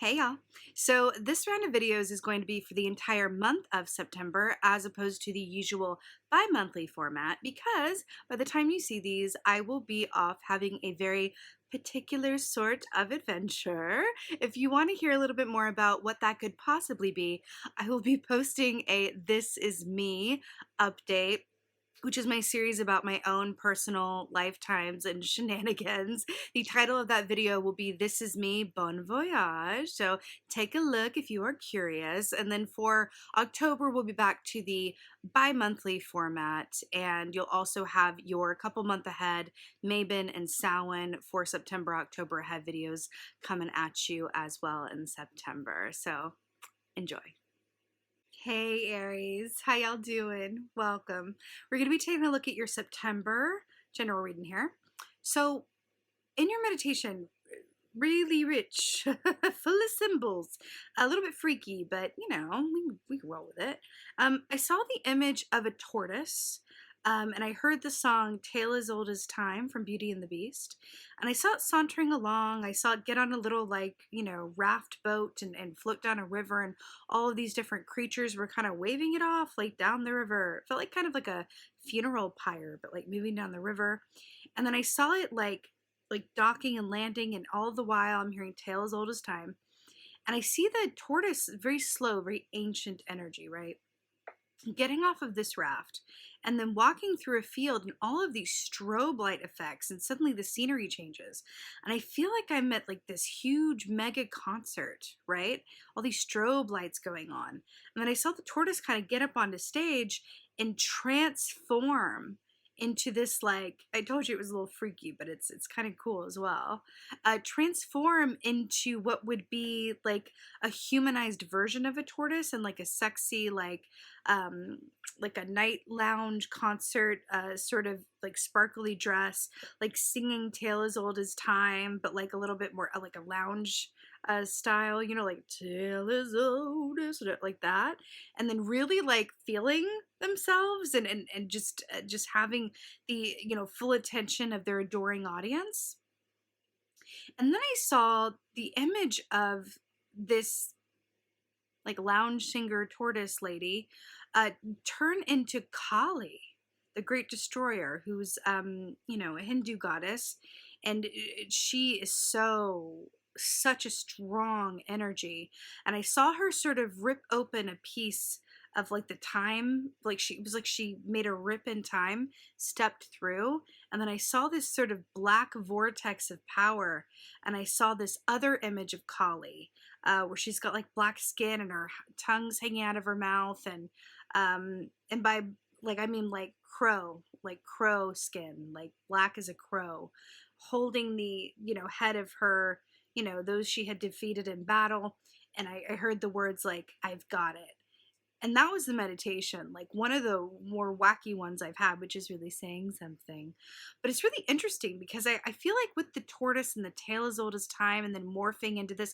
Hey y'all. So this round of videos is going to be for the entire month of September as opposed to the usual bi-monthly format because by the time you see these, I will be off having a very particular sort of adventure. If you want to hear a little bit more about what that could possibly be, I will be posting a This Is Me update, which is my series about my own personal lifetimes and shenanigans. The title of that video will be This Is Me, Bon Voyage. So take a look if you are curious. And then for October, we'll be back to the bi-monthly format. And you'll also have your couple month ahead, Mabon and Samhain for September, October ahead videos coming at you as well in September. So enjoy. Hey Aries, how y'all doing? Welcome. We're going to be taking a look at your September general reading here. So in your meditation, really rich, full of symbols, a little bit freaky, but you know, we can roll with it. I saw the image of a tortoise. And I heard the song Tale as Old as Time from Beauty and the Beast. And I saw it sauntering along. I saw it get on a little, like, raft boat and float down a river. And all of these different creatures were kind of waving it off, like down the river. It felt like kind of like a funeral pyre, but like moving down the river. And then I saw it like docking and landing. And all the while I'm hearing Tale as Old as Time. And I see the tortoise, very slow, very ancient energy, right? Getting off of this raft and then walking through a field and all of these strobe light effects, and suddenly the scenery changes and I feel like I'm at like this huge mega concert, right? All these strobe lights going on, and then I saw the tortoise kind of get up onto stage and transform into this, like, I told you it was a little freaky, but it's kind of cool as well. Transform into what would be like a humanized version of a tortoise, and like a sexy, um like a night lounge concert, sort of like sparkly dress, like singing Tale as Old as Time, but like a little bit more like a lounge style, like Tale as Old as, like that. And then really like feeling themselves and just having the full attention of their adoring audience. And then I saw the image of this like lounge singer tortoise lady turn into Kali, the great destroyer, who's a Hindu goddess, and she is such a strong energy. And I saw her sort of rip open a piece of like the time, like she it was like she made a rip in time, stepped through, and then I saw this sort of black vortex of power, and I saw this other image of Kali, where she's got like black skin and her tongue's hanging out of her mouth, and by like I mean like crow skin, like black as a crow, holding the head of her, those she had defeated in battle. And I heard the words like, I've got it. And that was the meditation, like one of the more wacky ones I've had, which is really saying something. But it's really interesting because I feel like with the tortoise and the tale as old as time and then morphing into this,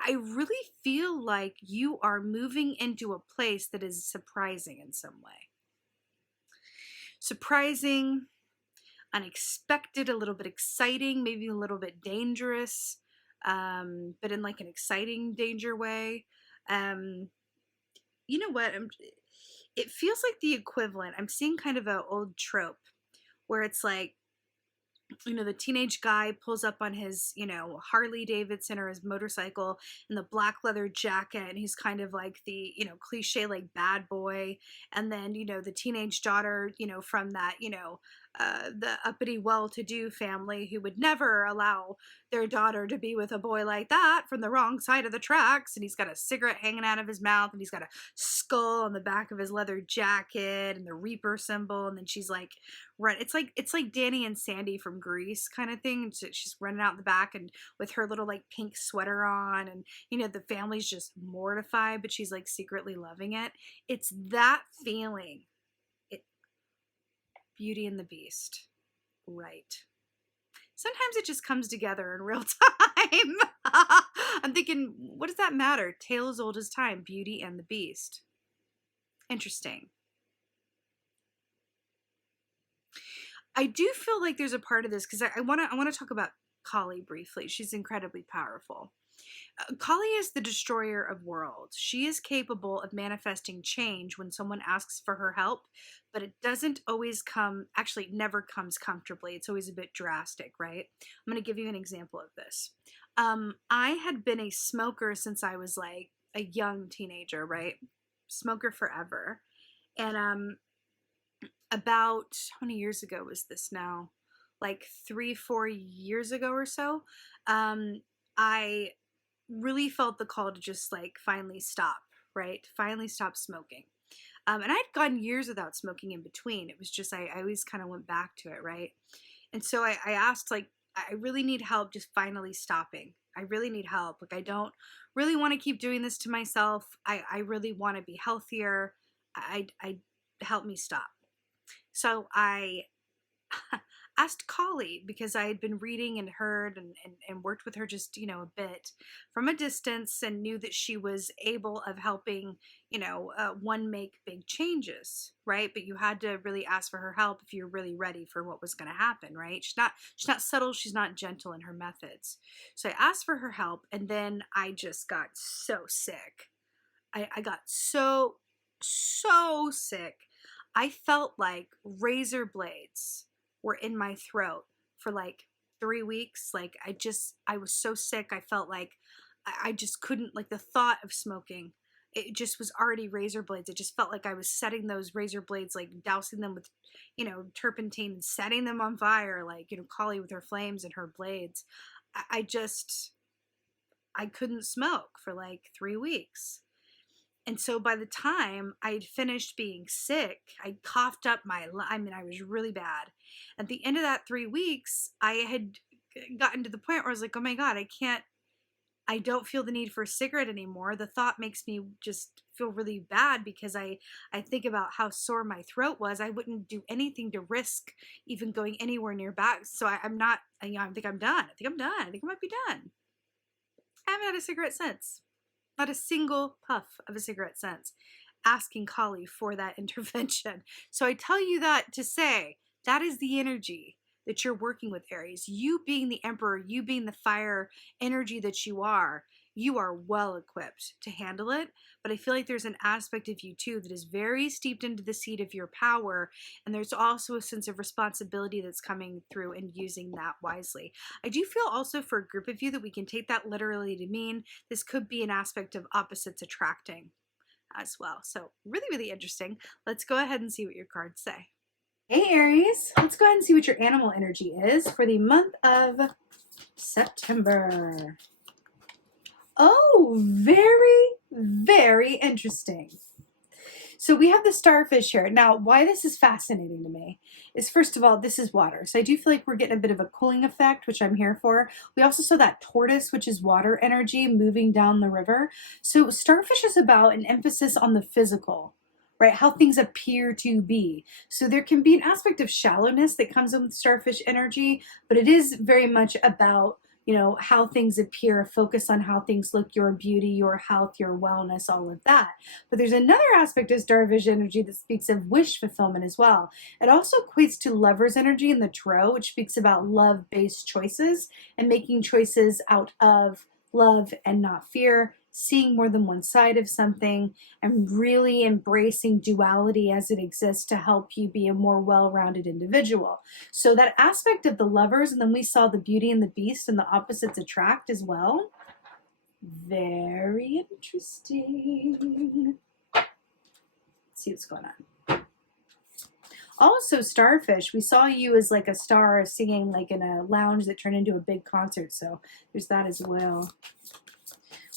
I really feel like you are moving into a place that is surprising in some way. Surprising, unexpected, a little bit exciting, maybe a little bit dangerous, but in like an exciting danger way. You know what? It feels like the equivalent. I'm seeing kind of an old trope where it's like, the teenage guy pulls up on his, Harley Davidson or his motorcycle in the black leather jacket, and he's kind of like the, cliche like bad boy. And then, the teenage daughter, from that, the uppity well-to-do family who would never allow their daughter to be with a boy like that from the wrong side of the tracks. And he's got a cigarette hanging out of his mouth, and he's got a skull on the back of his leather jacket and the Reaper symbol. And then she's like, run. It's like Danny and Sandy from Grease kind of thing. So she's running out the back and with her little like pink sweater on, and the family's just mortified, but she's like secretly loving it. It's that feeling. Beauty and the Beast. Right. Sometimes it just comes together in real time. I'm thinking, what does that matter? Tale as old as time, Beauty and the Beast. Interesting. I do feel like there's a part of this because I want to talk about Kali briefly. She's incredibly powerful. Kali is the destroyer of worlds. She is capable of manifesting change when someone asks for her help, but it doesn't always come, actually, it never comes comfortably. It's always a bit drastic, right? I'm going to give you an example of this. I had been a smoker since I was like a young teenager, right? Smoker forever. And about, how many years ago was this now? Like 3-4 years ago or so. I really felt the call to just like finally stop, right? Finally stop smoking. And I'd gone years without smoking in between. It was just, I always kind of went back to it, right? And so I asked, like, I really need help just finally stopping. I really need help. Like, I don't really want to keep doing this to myself. I really want to be healthier. I help me stop. So I asked Kali because I had been reading and heard and worked with her just, a bit from a distance and knew that she was able of helping, one make big changes, right? But you had to really ask for her help if you're really ready for what was going to happen, right? She's not subtle. She's not gentle in her methods. So I asked for her help, and then I just got so sick. I got so sick. I felt like razor blades were in my throat for like 3 weeks. Like I was so sick. I felt like I just couldn't, like the thought of smoking, it just was already razor blades. It just felt like I was setting those razor blades, like dousing them with, turpentine and setting them on fire, like, Kali with her flames and her blades. I couldn't smoke for like 3 weeks. And so by the time I'd finished being sick, I coughed up I was really bad. At the end of that 3 weeks, I had gotten to the point where I was like, oh my God, I don't feel the need for a cigarette anymore. The thought makes me just feel really bad because I think about how sore my throat was. I wouldn't do anything to risk even going anywhere near back. So I'm not, I think I'm done. I think I'm done. I think I might be done. I haven't had a cigarette since. Not a single puff of a cigarette since, asking Kali for that intervention. So I tell you that to say that is the energy that you're working with, Aries. You being the emperor, you being the fire energy that you are well equipped to handle it. But I feel like there's an aspect of you too that is very steeped into the seed of your power. And there's also a sense of responsibility that's coming through and using that wisely. I do feel also for a group of you that we can take that literally to mean this could be an aspect of opposites attracting as well. So really, really interesting. Let's go ahead and see what your cards say. Hey Aries, let's go ahead and see what your animal energy is for the month of September. Oh, very, very interesting. So we have the starfish here. Now, why this is fascinating to me is, first of all, this is water. So I do feel like we're getting a bit of a cooling effect, which I'm here for. We also saw that tortoise, which is water energy, moving down the river. So starfish is about an emphasis on the physical, right? How things appear to be. So there can be an aspect of shallowness that comes in with starfish energy, but it is very much about how things appear, a focus on how things look, your beauty, your health, your wellness, all of that. But there's another aspect of starfish energy that speaks of wish fulfillment as well. It also equates to lover's energy in the tarot, which speaks about love-based choices and making choices out of love and not fear, seeing more than one side of something, and really embracing duality as it exists to help you be a more well-rounded individual. So that aspect of the lovers, and then we saw the beauty and the beast and the opposites attract as well. Very interesting. Let's see what's going on. Also, starfish, we saw you as like a star singing like in a lounge that turned into a big concert. So there's that as well.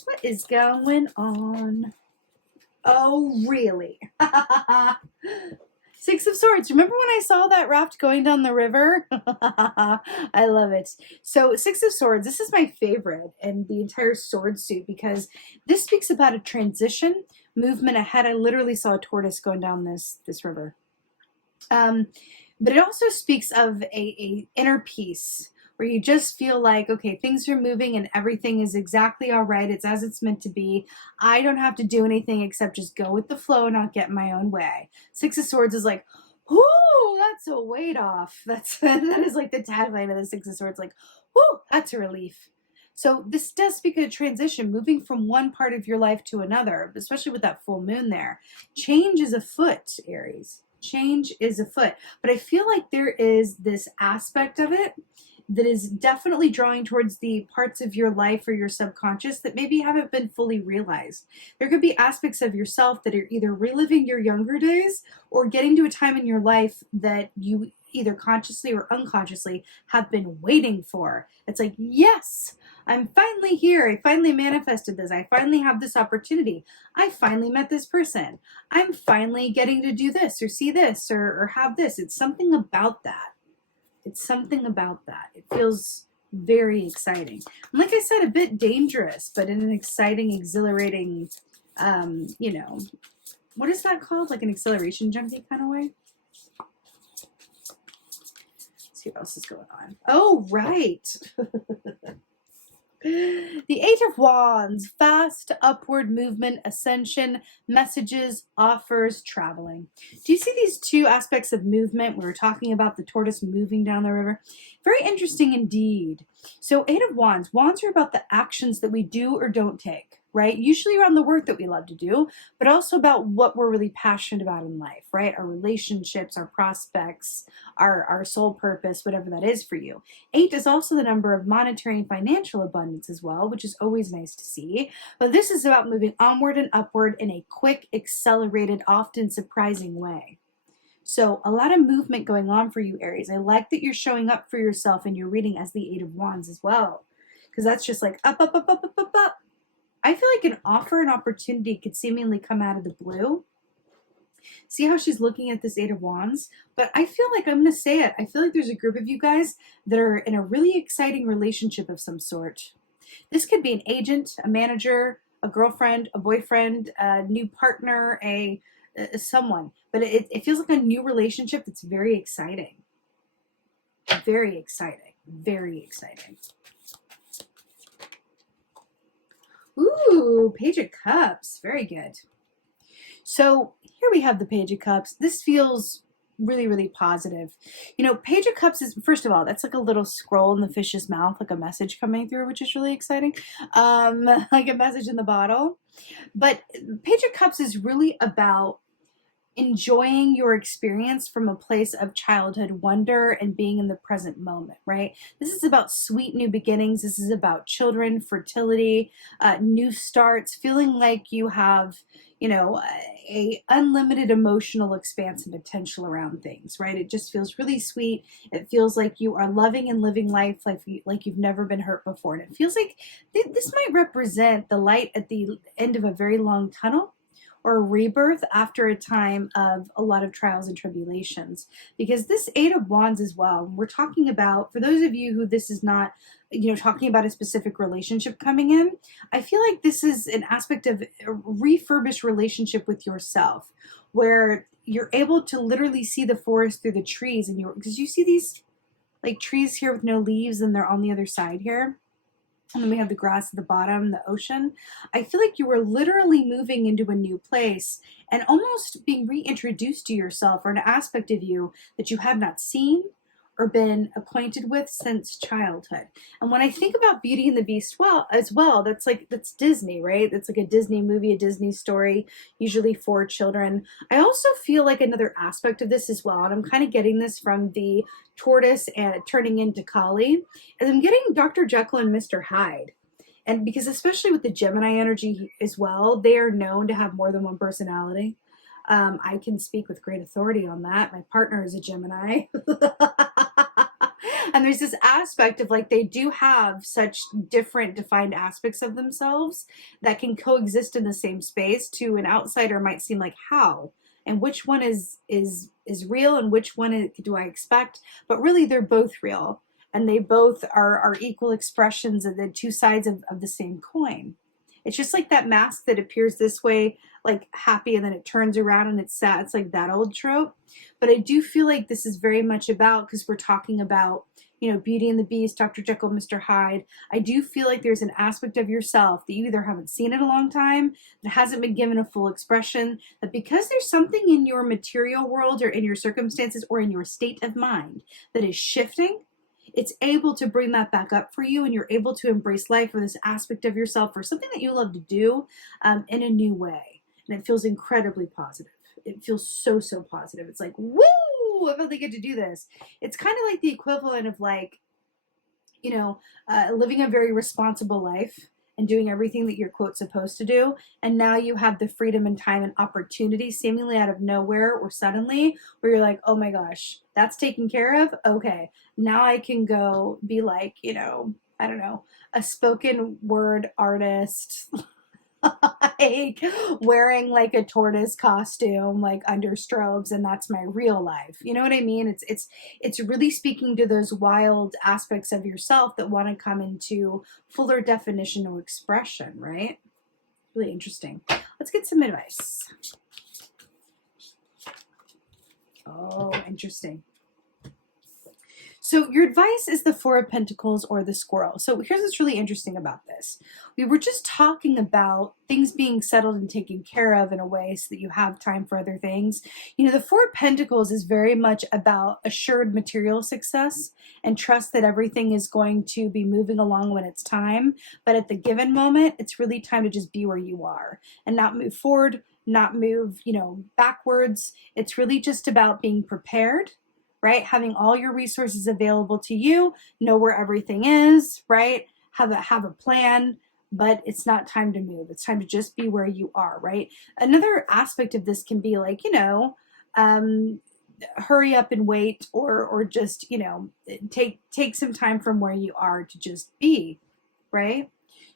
What is going on? Oh, really? Six of Swords. Remember when I saw that raft going down the river? I love it. So Six of Swords, this is my favorite in the entire sword suit because this speaks about a transition, movement ahead. I literally saw a tortoise going down this river. But it also speaks of a inner peace where you just feel like, okay, things are moving and everything is exactly all right. It's as it's meant to be. I don't have to do anything except just go with the flow and not get in my own way. Six of Swords is like, whoo, that's a weight off. That is like the tagline of the Six of Swords, like, whoo, that's a relief. So this does speak of a transition, moving from one part of your life to another, especially with that full moon there. Change is afoot, Aries. Change is afoot. But I feel like there is this aspect of it that is definitely drawing towards the parts of your life or your subconscious that maybe haven't been fully realized. There could be aspects of yourself that are either reliving your younger days or getting to a time in your life that you either consciously or unconsciously have been waiting for. It's like, yes, I'm finally here. I finally manifested this. I finally have this opportunity. I finally met this person. I'm finally getting to do this or see this or have this. It's something about that. It's something about that. It feels very exciting. And like I said, a bit dangerous, but in an exciting, exhilarating, you know, what is that called? Like an exhilaration junkie kind of way? Let's see what else is going on. Oh, right. The Eight of Wands, fast upward movement, ascension, messages, offers, traveling. Do you see these two aspects of movement? We were talking about the tortoise moving down the river. Very interesting indeed. So Eight of Wands. Wands are about the actions that we do or don't take, right? Usually around the work that we love to do, but also about what we're really passionate about in life, right? Our relationships, our prospects, our soul purpose, whatever that is for you. 8 is also the number of monetary and financial abundance as well, which is always nice to see. But this is about moving onward and upward in a quick, accelerated, often surprising way. So a lot of movement going on for you, Aries. I like that you're showing up for yourself in your reading as the 8 of Wands as well. Because that's just like up, up, up, up, up, up, up. I feel like an offer, an opportunity could seemingly come out of the blue. See how she's looking at this 8 of Wands? But I feel like, I'm going to say it, I feel like there's a group of you guys that are in a really exciting relationship of some sort. This could be an agent, a manager, a girlfriend, a boyfriend, a new partner, a someone. But it feels like a new relationship that's very exciting. Very exciting. Very exciting. Ooh, Page of Cups. Very good. So here we have the Page of Cups. This feels really, really positive. You know, Page of Cups is, first of all, that's like a little scroll in the fish's mouth, like a message coming through, which is really exciting. Like a message in the bottle. But Page of Cups is really about enjoying your experience from a place of childhood wonder and being in the present moment, right? This is about sweet new beginnings. This is about children, fertility, new starts, feeling like you have, you know, a unlimited emotional expanse and potential around things, right? It just feels really sweet. It feels like you are loving and living life like you've never been hurt before. And it feels like this might represent the light at the end of a very long tunnel, or a rebirth after a time of a lot of trials and tribulations. Because this 8 of Wands as well, we're talking about, for those of you who this is not, you know, talking about a specific relationship coming in, I feel like this is an aspect of a refurbished relationship with yourself, where you're able to literally see the forest through the trees, and because you see these like trees here with no leaves, and they're on the other side here. And then we have the grass at the bottom, the ocean. I feel like you were literally moving into a new place and almost being reintroduced to yourself, or an aspect of you that you have not seen or been acquainted with since childhood. And when I think about Beauty and the Beast as well, that's Disney, right? That's like a Disney movie, a Disney story, usually for children. I also feel like another aspect of this as well, and I'm kind of getting this from the tortoise and turning into Kali, is I'm getting Dr. Jekyll and Mr. Hyde. And because especially with the Gemini energy as well, they are known to have more than one personality. I can speak with great authority on that. My partner is a Gemini. And there's this aspect of like, they do have such different defined aspects of themselves that can coexist in the same space. To an outsider might seem like, how? And which one is real and which one do I expect? But really they're both real. And they both are equal expressions of the two sides of the same coin. It's just like that mask that appears this way, like happy, and then it turns around and it's sad. It's like that old trope. But I do feel like this is very much about, because we're talking about, you know, Beauty and the Beast, Dr. Jekyll, Mr. Hyde. I do feel like there's an aspect of yourself that you either haven't seen in a long time, that hasn't been given a full expression, that because there's something in your material world or in your circumstances or in your state of mind that is shifting, it's able to bring that back up for you, and you're able to embrace life or this aspect of yourself or something that you love to do in a new way. And it feels incredibly positive. It feels so, so positive. It's like, woo, I finally get to do this. It's kind of like the equivalent of like, you know, living a very responsible life and doing everything that you're quote supposed to do. And now you have the freedom and time and opportunity seemingly out of nowhere or suddenly where you're like, oh my gosh, that's taken care of. Okay. Now I can go be like, you know, I don't know, a spoken word artist, like wearing like a tortoise costume, like under strobes, and that's my real life. You know what I mean? It's really speaking to those wild aspects of yourself that want to come into fuller definition or expression, right? Really interesting. Let's get some advice. Oh, interesting. So your advice is the Four of Pentacles or the squirrel. So here's what's really interesting about this. We were just talking about things being settled and taken care of in a way so that you have time for other things. You know, the Four of Pentacles is very much about assured material success and trust that everything is going to be moving along when it's time. But at the given moment, it's really time to just be where you are and not move forward, not move, you know, backwards. It's really just about being prepared, right? Having all your resources available to you, know where everything is, right? Have a plan, but it's not time to move. It's time to just be where you are, right? Another aspect of this can be like, you know, hurry up and wait, or just, you know, take some time from where you are to just be, right?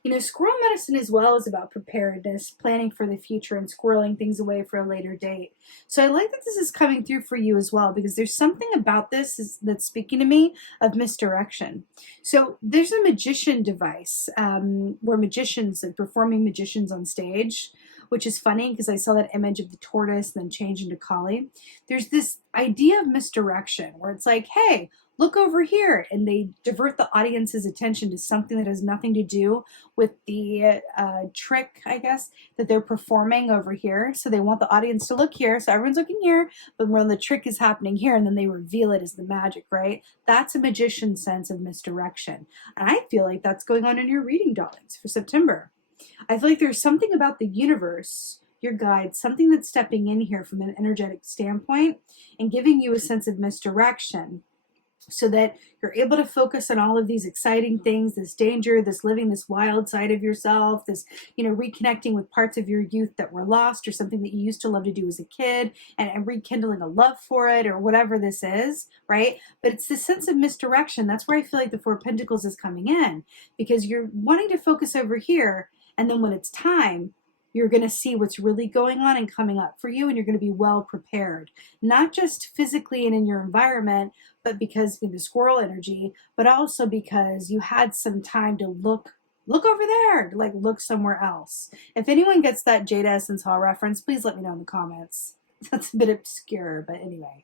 You know, squirrel medicine as well is about preparedness, planning for the future, and squirreling things away for a later date. So I like that this is coming through for you as well, because there's something about this that's speaking to me of misdirection. So there's a magician device where magicians are performing magicians on stage, which is funny because I saw that image of the tortoise then change into collie. There's this idea of misdirection where it's like, hey, look over here, and they divert the audience's attention to something that has nothing to do with the trick, I guess, that they're performing over here. So they want the audience to look here, so everyone's looking here, but when the trick is happening here, and then they reveal it as the magic, right? That's a magician's sense of misdirection. And I feel like that's going on in your reading, darlings, for September. I feel like there's something about the universe, your guide, something that's stepping in here from an energetic standpoint and giving you a sense of misdirection, so that you're able to focus on all of these exciting things, this danger, this living this wild side of yourself, this, you know, reconnecting with parts of your youth that were lost or something that you used to love to do as a kid, and rekindling a love for it, or whatever this is, right? But it's this sense of misdirection. That's where I feel like the Four of Pentacles is coming in, because you're wanting to focus over here, and then when it's time, you're going to see what's really going on and coming up for you, and you're going to be well prepared, not just physically and in your environment, but because in the squirrel energy, but also because you had some time to look over there, like look somewhere else. If anyone gets that Jade Essence Hall reference, please let me know in the comments. That's a bit obscure, but anyway.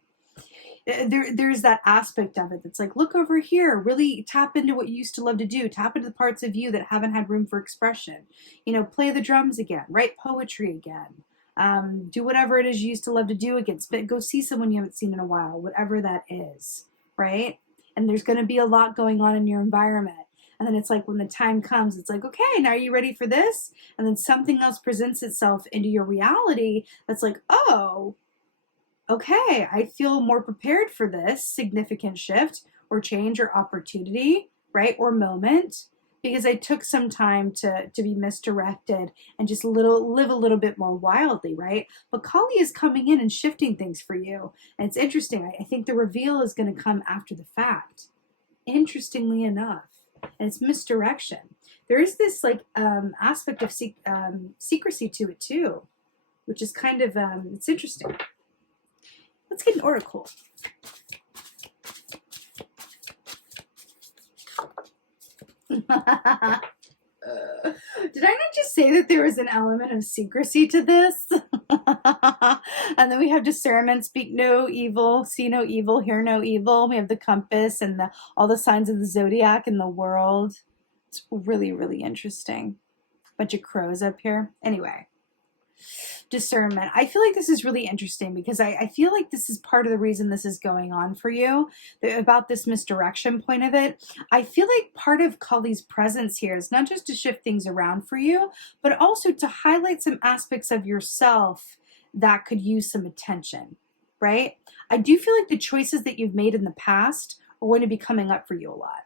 There's that aspect of it that's like, look over here, really tap into what you used to love to do, tap into the parts of you that haven't had room for expression, you know, play the drums again, write poetry again, do whatever it is you used to love to do again, go see someone you haven't seen in a while, whatever that is, right? And there's going to be a lot going on in your environment. And then it's like when the time comes, it's like, okay, now are you ready for this? And then something else presents itself into your reality that's like, oh, okay, I feel more prepared for this significant shift or change or opportunity, right? Or moment, because I took some time to be misdirected and just live a little bit more wildly, right? But Kali is coming in and shifting things for you. And it's interesting. I think the reveal is going to come after the fact, interestingly enough. And it's misdirection. There is this like aspect of secrecy to it too, which is kind of, it's interesting. Let's get an oracle. Did I not just say that there was an element of secrecy to this? And then we have discernment, speak no evil, see no evil, hear no evil. We have the compass and all the signs of the zodiac in the world. It's really, really interesting. Bunch of crows up here. Anyway. Discernment. I feel like this is really interesting because I feel like this is part of the reason this is going on for you, about this misdirection point of it. I feel like part of Kali's presence here is not just to shift things around for you, but also to highlight some aspects of yourself that could use some attention, right? I do feel like the choices that you've made in the past are going to be coming up for you a lot.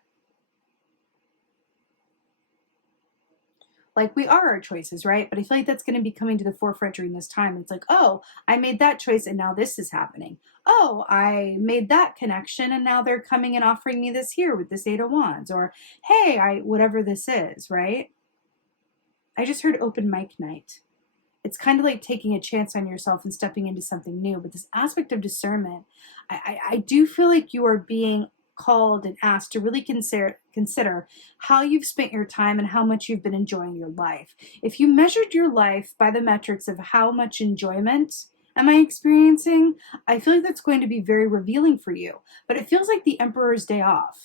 Like, we are our choices, right? But I feel like that's going to be coming to the forefront during this time. It's like, oh, I made that choice and now this is happening. Oh, I made that connection and now they're coming and offering me this here with this Eight of Wands. Or, hey, whatever this is, right? I just heard open mic night. It's kind of like taking a chance on yourself and stepping into something new. But this aspect of discernment, I do feel like you are being called and asked to really consider how you've spent your time and how much you've been enjoying your life. If you measured your life by the metrics of how much enjoyment am I experiencing, I feel like that's going to be very revealing for you. But it feels like the Emperor's Day Off.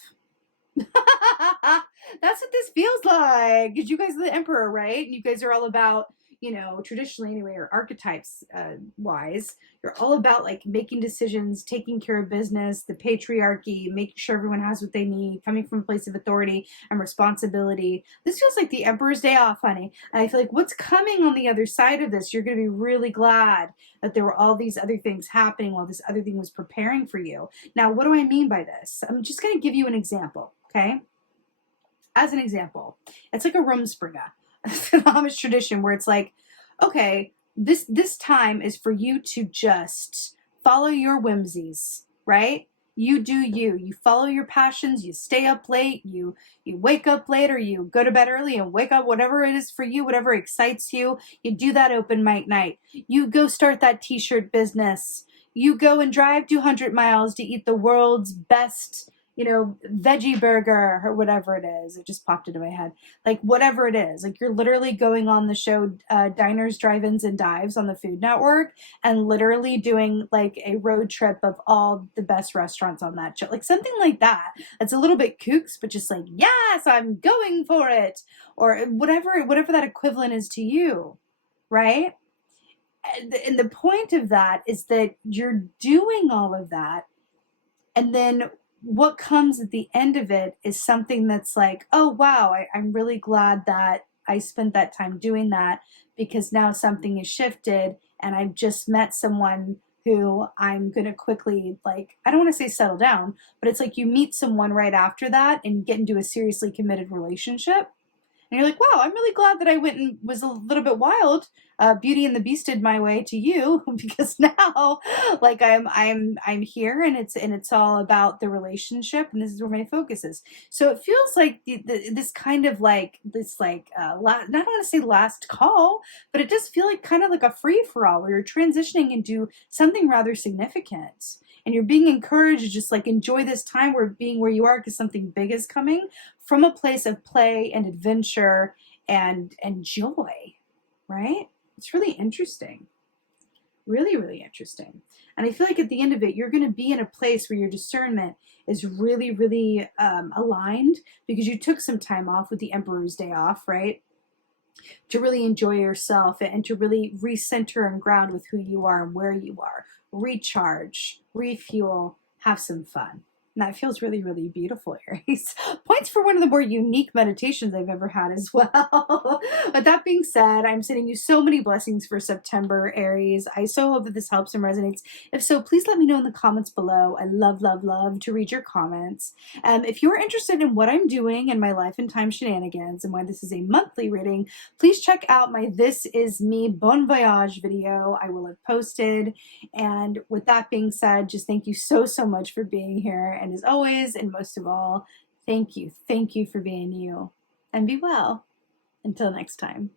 That's what this feels like, because you guys are the Emperor, right? And you guys are all about, you know, traditionally anyway, or archetypes wise, you're all about like making decisions, taking care of business, the patriarchy, making sure everyone has what they need, coming from a place of authority and responsibility. This feels like the Emperor's Day Off, honey. And I feel like what's coming on the other side of this, you're going to be really glad that there were all these other things happening while this other thing was preparing for you. Now, what do I mean by this? I'm just going to give you an example, okay? As an example, it's like a Rumspringa. It's an Amish tradition where it's like, okay, this time is for you to just follow your whimsies, right? You do you. You follow your passions. You stay up late. You wake up late, or you go to bed early and wake up. Whatever it is for you, whatever excites you, you do that open mic night. You go start that t-shirt business. You go and drive 200 miles to eat the world's best, you know, veggie burger or whatever it is. It just popped into my head. Like, whatever it is. Like, you're literally going on the show Diners, Drive-Ins, and Dives on the Food Network and literally doing like a road trip of all the best restaurants on that show. Like, something like that. It's a little bit kooks, but just like, yes, I'm going for it. Or whatever that equivalent is to you, right? And the point of that is that you're doing all of that, and then what comes at the end of it is something that's like, oh, wow, I'm really glad that I spent that time doing that, because now something is shifted and I've just met someone who I'm going to quickly, like, I don't want to say settle down, but it's like you meet someone right after that and you get into a seriously committed relationship. And you're like, wow, I'm really glad that I went and was a little bit wild, Beauty and the Beasted my way to you, because now, like, I'm here, and it's all about the relationship, and this is where my focus is. So it feels like this kind of like this like I don't want to say last call, but it does feel like kind of like a free for all where you're transitioning into something rather significant. And you're being encouraged to just like enjoy this time where being where you are, because something big is coming from a place of play and adventure and joy, right? It's really interesting. Really, really interesting. And I feel like at the end of it, you're going to be in a place where your discernment is really, really aligned, because you took some time off with the Emperor's Day Off, right? To really enjoy yourself and to really recenter and ground with who you are and where you are. Recharge, refuel, have some fun. And that feels really, really beautiful, Aries. Points for one of the more unique meditations I've ever had as well. But that being said, I'm sending you so many blessings for September, Aries. I so hope that this helps and resonates. If so, please let me know in the comments below. I love, love, love to read your comments. If you're interested in what I'm doing in my life and time shenanigans and why this is a monthly reading, please check out my This Is Me Bon Voyage video I will have posted. And with that being said, just thank you so, so much for being here. And as always, and most of all, thank you for being you. And be well. Until next time.